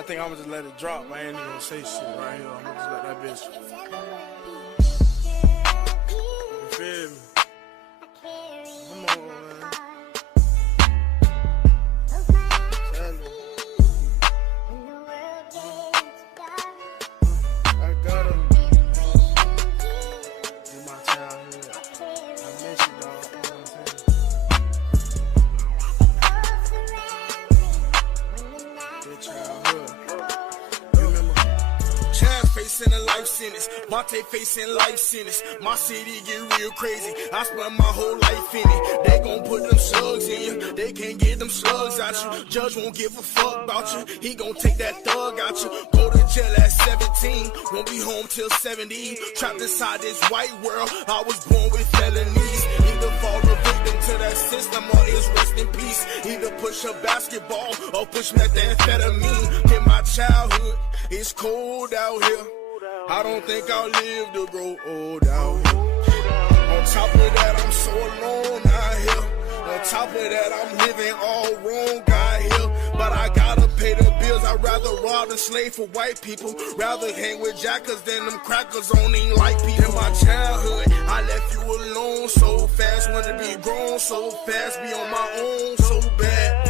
I think I'm gonna just let it drop. I ain't even gonna say shit right here. I'm gonna just let that bitch. You feel me? Come on, man. Tell me. I got him in my childhood. I miss you, dog. You know what I'm saying? Good childhood. Facing a life sentence, Monte facing life sentence. My city get real crazy. I spent my whole life in it. They gon' put them slugs in you. They can't get them slugs out you. Judge won't give a fuck about you. He gon' take that thug out you. Go to jail at 17. Won't be home till 70. Trapped inside this white world. I was born with felonies. Either fall a victim to that system or is rest in peace. Either push a basketball or push methamphetamine. In my childhood, it's cold out here. I don't think I'll live to grow old out here. On top of that, I'm so alone out here. On top of that, I'm living all wrong out here. But I gotta pay the bills. I'd rather rob than slave for white people. Rather hang with jackers than them crackers owning like people. In my childhood, I left you alone so fast. Wanted to be grown so fast. Be on my own so bad.